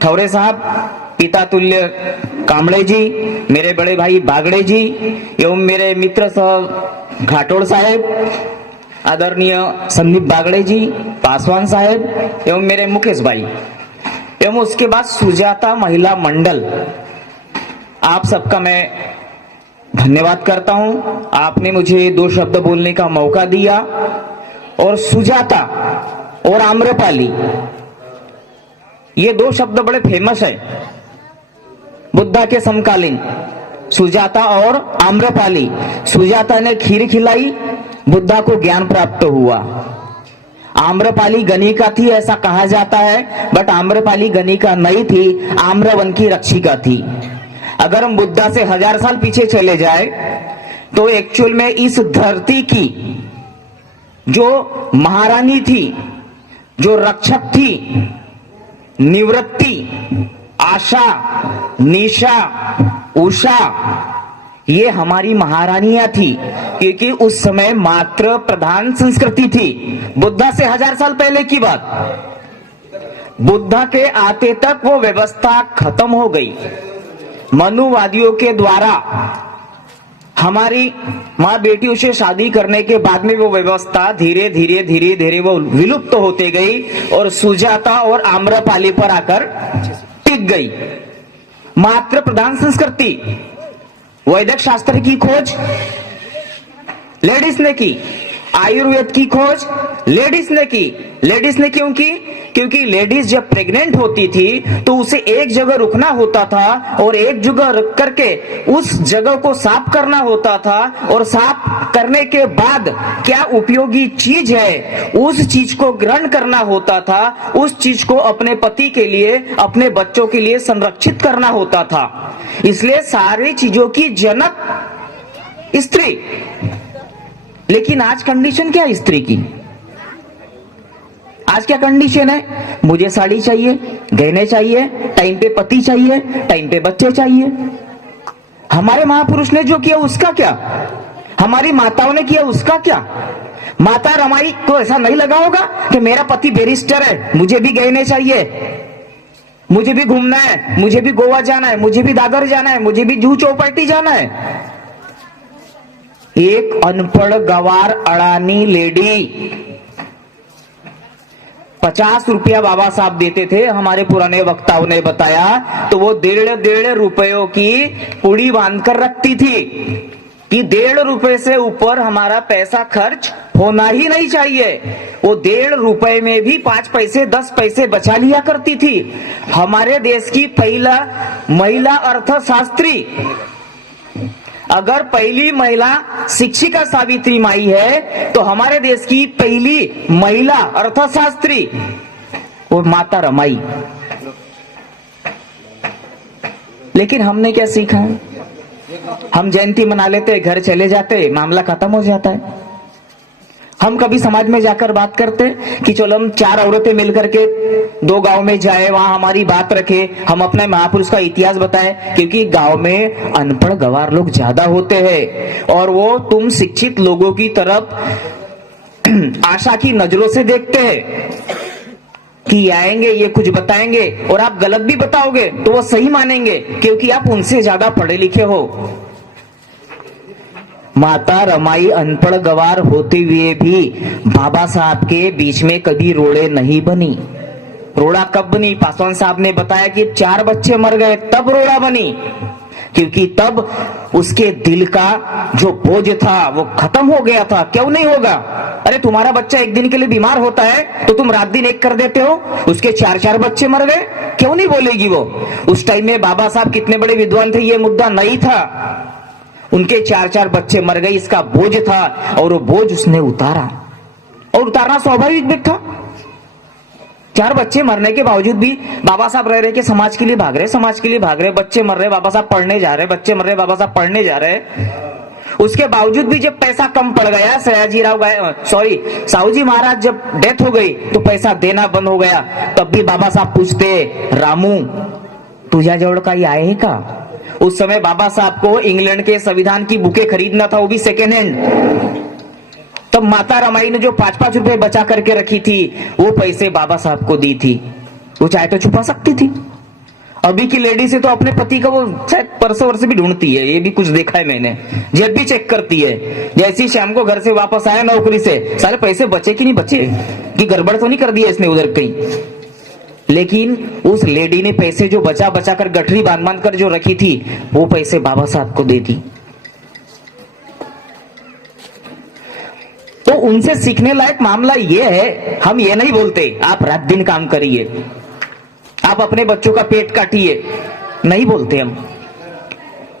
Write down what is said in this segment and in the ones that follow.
ठौरे साहब, पिता तुल्य कांबळे जी, मेरे बड़े भाई बागड़े जी एवं मेरे मित्र सह घाटोड़ साहेब, आदरणीय संदीप बागड़े जी, पासवान साहेब एवं मेरे मुकेश भाई एवं उसके बाद सुजाता महिला मंडल, आप सबका मैं धन्यवाद करता हूं। आपने मुझे 2 शब्द बोलने का मौका दिया। और सुजाता और आम्रपाली, ये 2 शब्द बड़े फेमस है बुद्धा के समकालीन, सुजाता और आम्रपाली। सुजाता ने खीर खिलाई, बुद्धा को ज्ञान प्राप्त हुआ। आम्रपाली गणिका थी ऐसा कहा जाता है, बट आम्रपाली गणिका नहीं थी, आम्रवन की रक्षिका थी। अगर हम बुद्धा से 1000 साल पीछे चले जाए तो एक्चुअल में इस धरती की जो महारानी थी, जो रक्षक थी, निवृत्ति, आशा, निशा, उषा, ये हमारी महारानियां थी, क्योंकि उस समय मात्र प्रधान संस्कृति थी। बुद्धा से 1000 साल पहले की बात, बुद्धा के आते तक वो व्यवस्था खत्म हो गई। मनुवादियों के द्वारा हमारी माँ बेटियों से शादी करने के बाद में वो व्यवस्था धीरे धीरे वो विलुप्त होते गई और सुजाता और आम्रपाली पर आकर टिक गई। मात्र प्रधान संस्कृति, वैदिक शास्त्र की खोज लेडीज ने की, आयुर्वेद की खोज लेडीज ने की। लेडीज ने क्यों की? क्योंकि लेडीज जब प्रेग्नेंट होती थी तो उसे एक जगह रुकना होता था और एक जगह रुक करके उस जगह को साफ करना होता था, और साफ करने के बाद क्या उपयोगी चीज है उस चीज को ग्रहण करना होता था, उस चीज को अपने पति के लिए, अपने बच्चों के लिए संरक्षित करना होता था। इसलिए सारी चीजों की जनक स्त्री। लेकिन आज कंडीशन क्या है स्त्री की? आज क्या कंडीशन है? मुझे साड़ी चाहिए, गहने चाहिए, टाइम पे पति चाहिए, टाइम पे बच्चे चाहिए। हमारे महापुरुष ने जो किया उसका क्या? हमारी माताओं ने किया उसका क्या? माता रमाई को ऐसा नहीं लगा होगा कि मेरा पति बैरिस्टर है, मुझे भी गहने चाहिए, मुझे भी घूमना है, मुझे भी गोवा जाना है, मुझे भी दादर जाना है, मुझे भी जूहू चौपाटी जाना है। एक अनपढ़ गवार अड़ानी लेडी 50 रुपया बाबा साहब देते थे, हमारे पुराने वक्ताओं ने बताया, तो वो 1.5 रुपयों की पुड़ी बांधकर रखती थी कि 1.5 रुपए से ऊपर हमारा पैसा खर्च होना ही नहीं चाहिए। वो 1.5 रुपए में भी 5 पैसे 10 पैसे बचा लिया करती थी। हमारे देश की पहला महिला अर्थशास्त्री, अगर पहली महिला शिक्षिका सावित्री माई है तो हमारे देश की पहली महिला अर्थशास्त्री वो माता रमाई। लेकिन हमने क्या सीखा है? हम जयंती मना लेते, घर चले जाते, मामला खत्म हो जाता है। हम कभी समाज में जाकर बात करते कि चलो हम 4 औरतें मिलकर के 2 गांव में जाए, वहां हमारी बात रखे, हम अपने महापुरुष का इतिहास बताएं, क्योंकि गांव में अनपढ़ गवार लोग ज्यादा होते हैं और वो तुम शिक्षित लोगों की तरफ आशा की नजरों से देखते हैं कि आएंगे ये कुछ बताएंगे, और आप गलत भी बताओगे तो वो सही मानेंगे क्योंकि आप उनसे ज्यादा पढ़े लिखे हो। माता रमाई अनपढ़ गवार होते हुए भी बाबा साहब के बीच में कभी रोड़े नहीं बनी। रोड़ा कब बनी? पासवान साहब ने बताया कि 4 बच्चे मर गए तब रोड़ा बनी, क्योंकि तब उसके दिल का जो बोझ था वो खत्म हो गया था। क्यों नहीं होगा? अरे तुम्हारा बच्चा एक दिन के लिए बीमार होता है तो तुम रात दिन एक कर देते हो, उसके 4 बच्चे मर गए, क्यों नहीं बोलेगी वो? उस टाइम में बाबा साहब कितने बड़े विद्वान थे, ये मुद्दा नहीं था। उनके 4 बच्चे मर गए, इसका बोझ था और वो बोझ उसने उतारा, और उतारना स्वाभाविक भी था। 4 बच्चे मरने के बावजूद भी बाबा साहब रह रहे के समाज के लिए भाग रहे, समाज के लिए भाग रहे, बच्चे मर रहे, बाबा साहब पढ़ने जा रहे, बच्चे मर रहे, बाबा साहब पढ़ने जा रहे। उसके बावजूद भी जब पैसा कम पड़ गया, साहू जी महाराज जब डेथ हो गई तो पैसा देना बंद हो गया, तब भी बाबा साहब पूछते, रामू तुझा जवळ काही आहे का? उस समय बाबा साहब को इंग्लैंड के संविधान की बुकें खरीदना था, वो भी सेकेंड हैंड। तब माता रमाई ने जो 5-5 रुपए बचा करके रखी थी वो पैसे बाबा साहब को दी थी। वो चाहे तो छुपा सकती थी, अभी की लेडी से तो अपने पति का वो शायद परसों वर्ष भी ढूंढती है, ये भी कुछ देखा है मैंने, जब भी चेक करती है। जैसे ही शाम को घर से वापस आया नौकरी से, सारे पैसे बचे कि नहीं बचे, कि गड़बड़ तो नहीं कर दिया इसने उधर कहीं। लेकिन उस लेडी ने पैसे जो बचा बचा कर गठरी बांध बांध कर जो रखी थी, वो पैसे बाबा साहब को दे दी। तो उनसे सीखने लायक मामला ये है, हम ये नहीं बोलते आप रात दिन काम करिए, आप अपने बच्चों का पेट काटिए, नहीं बोलते हम।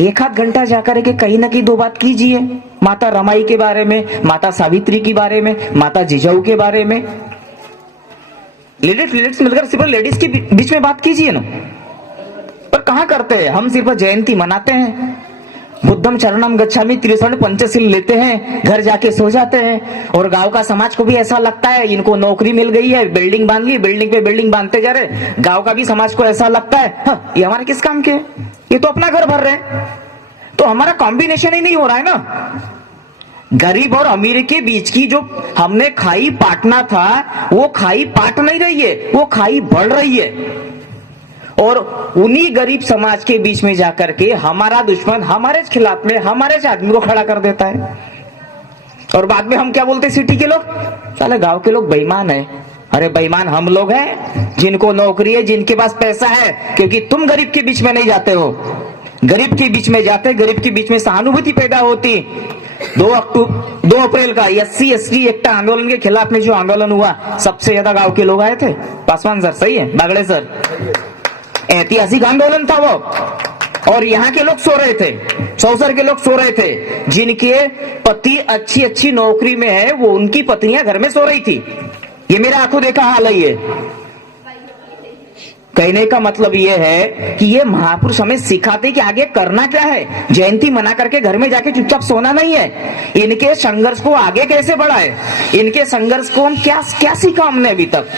एक आध घंटा जाकर के कहीं ना कहीं दो बात कीजिए, माता रमाई के बारे में, माता सावित्री के बारे में, माता जिजाऊ के बारे में। लेडीज मिलकर सिर्फ लेडीज के बीच में बात कीजिए ना। पर कहां करते हैं हम, सिर्फ जयंती मनाते हैं, बुद्धम चरणम गच्छामि 63 पंचशील लेते हैं, घर जाके सो जाते हैं। और गांव का समाज को भी ऐसा लगता है इनको नौकरी मिल गई है, बिल्डिंग बांध ली, बिल्डिंग पे बिल्डिंग बांधते जा रहे। गांव का भी समाज को ऐसा लगता है हाँ, ये हमारे किस काम के, ये तो अपना घर भर रहे हैं। तो हमारा कॉम्बिनेशन ही नहीं हो रहा है ना। गरीब और अमीर के बीच की जो हमने खाई पाटना था, वो खाई पाट नहीं रही है, वो खाई बढ़ रही है। और उन्हीं गरीब समाज के बीच में जाकर के हमारा दुश्मन हमारे खिलाफ में हमारे आदमी को खड़ा कर देता है। और बाद में हम क्या बोलते हैं, सिटी के लोग, साले गांव के लोग बेईमान है। अरे बेईमान हम लोग हैं जिनको नौकरी है, जिनके पास पैसा है, क्योंकि तुम गरीब के बीच में नहीं जाते हो। गरीब के बीच में जाते, गरीब के बीच में सहानुभूति पैदा होती। 2 अप्रैल का SC/ST एक्ट आंदोलन के खिलाफ में जो आंदोलन हुआ, सबसे ज्यादा गांव के लोग आए थे। पासवान सर सही है, बागड़े सर, ऐतिहासिक आंदोलन था वो। और यहाँ के लोग सो रहे थे, सौसर के लोग सो रहे थे, जिनके पति अच्छी अच्छी नौकरी में है, वो उनकी पत्नियां घर में सो रही थी। ये मेरा आंखों देखा हाल है। ये कहने का मतलब ये है कि ये महापुरुष हमें सिखाते कि आगे करना क्या है। जयंती मना करके घर में जाके चुपचाप सोना नहीं है। इनके संघर्ष को आगे कैसे बढ़ाए, इनके संघर्ष को हम क्या क्या सीखा हमने अभी तक।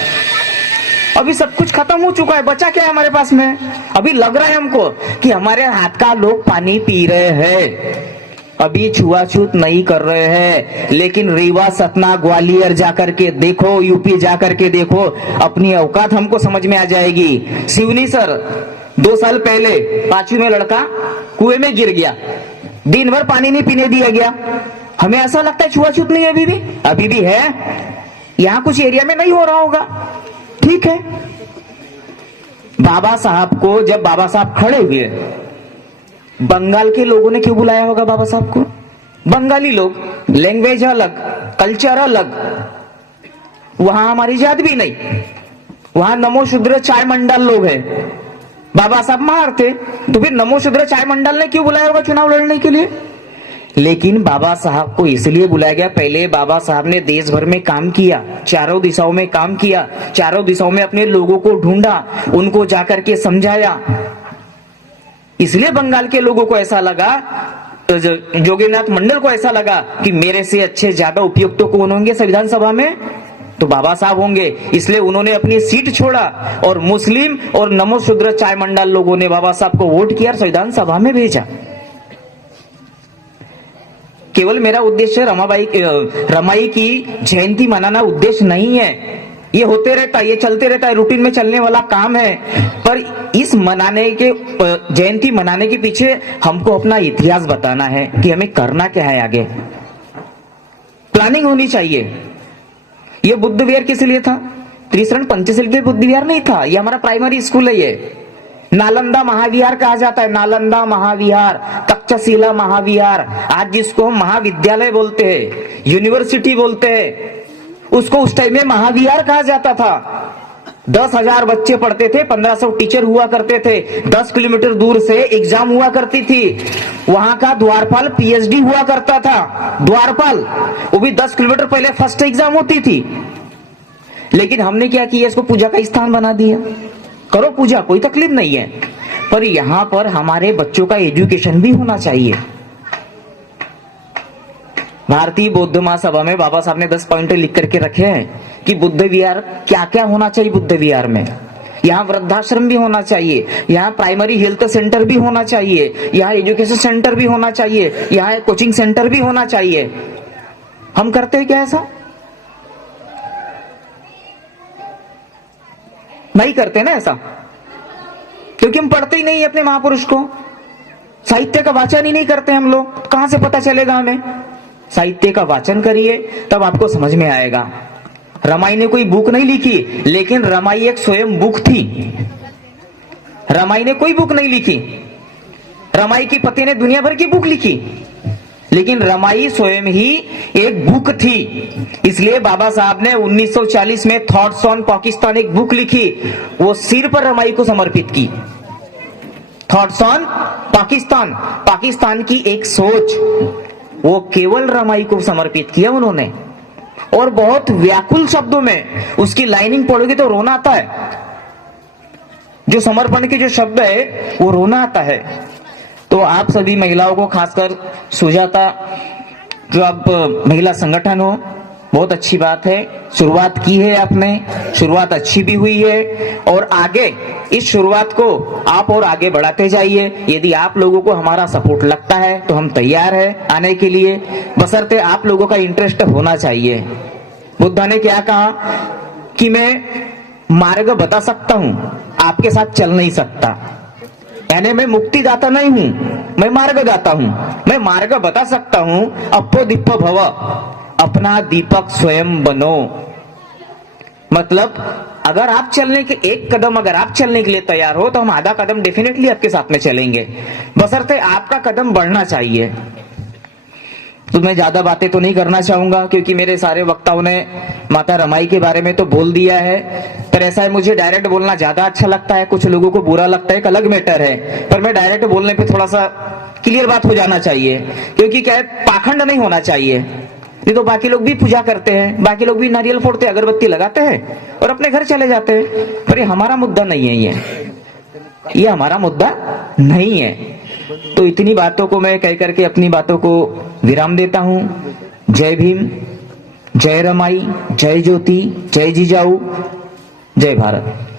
अभी सब कुछ खत्म हो चुका है, बचा क्या है हमारे पास में। अभी लग रहा है हमको कि हमारे हाथ का लोग पानी पी रहे हैं, अभी छुआछूत नहीं कर रहे हैं। लेकिन रीवा, सतना, ग्वालियर जाकर के देखो, यूपी जाकर के देखो, अपनी औकात हमको समझ में आ जाएगी। शिवनी सर 2 साल पहले 5वीं में लड़का कुएं में गिर गया, दिन भर पानी नहीं पीने दिया गया। हमें ऐसा लगता है छुआछूत नहीं है, अभी भी है। यहाँ कुछ एरिया में नहीं हो रहा होगा, ठीक है। बाबा साहब को जब बाबा साहब खड़े हुए, बंगाल के लोगों ने क्यों बुलाया होगा बाबा साहब को? बंगाली लोग, लैंग्वेज अलग, कल्चर अलग, वहां हमारी जात भी नहीं, वहां नमो शूद्र चाय मंडल लोग हैं। बाबा साहब मार थे, तो फिर नमो शूद्र चाय मंडल ने क्यों बुलाया होगा चुनाव लड़ने के लिए? लेकिन बाबा साहब को इसलिए बुलाया गया, पहले बाबा साहब ने देश भर में काम किया, चारों दिशाओं में काम किया, चारों दिशाओं में अपने लोगों को ढूंढा, उनको जाकर के समझाया। इसलिए बंगाल के लोगों को ऐसा लगा, जोगीनाथ मंडल को ऐसा लगा कि मेरे से अच्छे ज्यादा उपयुक्त तो कौन होंगे संविधान सभा में, तो बाबा साहब होंगे। इसलिए उन्होंने अपनी सीट छोड़ा और मुस्लिम और नमो शूद्र चाय मंडल लोगों ने बाबा साहब को वोट किया और संविधान सभा में भेजा। केवल मेरा उद्देश्य रमाई की जयंती मनाना उद्देश्य नहीं है। ये होते रहता है, ये चलते रहता है, रूटीन में चलने वाला काम है। पर इस मनाने के जयंती मनाने के पीछे हमको अपना इतिहास बताना है कि हमें करना क्या है, आगे प्लानिंग होनी चाहिए। ये बुद्ध विहार किस लिए था? 63 पंचशील के बुद्ध विहार नहीं था, ये हमारा प्राइमरी स्कूल है। ये नालंदा महाविहार कहा जाता है, नालंदा महाविहार, तक्षशिला महाविहार, आज जिसको हम महाविद्यालय बोलते हैं, यूनिवर्सिटी बोलते हैं, उसको उस टाइम में महाविहार कहा जाता था। 10,000 बच्चे पढ़ते थे, 1500 टीचर हुआ करते थे, 10 किलोमीटर दूर से एग्जाम हुआ करती थी। वहां का द्वारपाल PhD हुआ करता था, द्वारपाल, वो भी 10 किलोमीटर पहले फर्स्ट एग्जाम होती थी। लेकिन हमने क्या किया, इसको पूजा का स्थान बना दिया। करो पूजा, कोई तकलीफ नहीं है, पर यहां पर हमारे बच्चों का एजुकेशन भी होना चाहिए। भारतीय बौद्ध महासभा में बाबा साहब ने 10 पॉइंट लिख करके रखे हैं कि बुद्ध विहार क्या क्या होना चाहिए। बुद्ध विहार में यहाँ वृद्धाश्रम भी होना चाहिए, यहाँ प्राइमरी हेल्थ सेंटर भी होना चाहिए, यहाँ एजुकेशन सेंटर भी होना चाहिए, यहाँ कोचिंग सेंटर भी होना चाहिए। हम करते हैं क्या ऐसा? नहीं करते ना ऐसा। क्योंकि हम पढ़ते ही नहीं अपने महापुरुष को, साहित्य का वाचन ही नहीं करते हम लोग, कहां से पता चलेगा हमें। साहित्य का वाचन करिए तब आपको समझ में आएगा। रमाई ने कोई बुक नहीं लिखी, लेकिन रमाई एक स्वयं बुक थी। रमाई ने कोई बुक नहीं लिखी, रमाई की पति ने दुनिया भर की बुक लिखी, लेकिन रमाई स्वयं ही एक बुक थी। इसलिए बाबा साहब ने 1940 में थॉट्स ऑन पाकिस्तान एक बुक लिखी, वो सिर पर रमाई को समर्पित की। थॉट्स ऑन पाकिस्तान, पाकिस्तान की एक सोच, वो केवल रमाई को समर्पित किया उन्होंने। और बहुत व्याकुल शब्दों में उसकी लाइनिंग पढ़ोगे तो रोना आता है। जो समर्पण के जो शब्द है वो रोना आता है। तो आप सभी महिलाओं को, खासकर सुजाता जो आप महिला संगठन हो, बहुत अच्छी बात है, शुरुआत की है आपने, शुरुआत अच्छी भी हुई है, और आगे इस शुरुआत को आप और आगे बढ़ाते जाइए। यदि आप लोगों को हमारा सपोर्ट लगता है तो हम तैयार हैं आने के लिए, बशर्ते आप लोगों का इंटरेस्ट होना चाहिए। बुद्धा ने क्या कहा कि मैं मार्ग बता सकता हूं, आपके साथ चल नहीं सकता। यानी मैं मुक्तिदाता नहीं हूं, मैं मार्गदाता हूं। मैं मार्ग बता सकता हूं, अपो दीप भव, अपना दीपक स्वयं बनो। मतलब अगर आप चलने के एक कदम, अगर आप चलने के लिए तैयार हो तो हम आधा कदम डेफिनेटली आपके साथ में चलेंगे, बशर्ते आपका कदम बढ़ना चाहिए। तो मैं ज्यादा बातें तो नहीं करना चाहूंगा, क्योंकि मेरे सारे वक्ताओं ने माता रमाई के बारे में तो बोल दिया है। पर ऐसा है, मुझे डायरेक्ट बोलना ज्यादा अच्छा लगता है, कुछ लोगों को बुरा लगता है, एक अलग मैटर है। पर मैं डायरेक्ट बोलने पे थोड़ा सा क्लियर बात हो जाना चाहिए, क्योंकि क्या है, पाखंड नहीं होना चाहिए। नहीं तो बाकी लोग भी पूजा करते हैं, बाकी लोग भी नारियल फोड़ते, अगरबत्ती लगाते हैं और अपने घर चले जाते हैं। पर ये हमारा मुद्दा नहीं है, ये हमारा मुद्दा नहीं है। तो इतनी बातों को मैं कह करके अपनी बातों को विराम देता हूं। जय भीम, जय रमाई, जय ज्योति, जय जिजाऊ, जय भारत।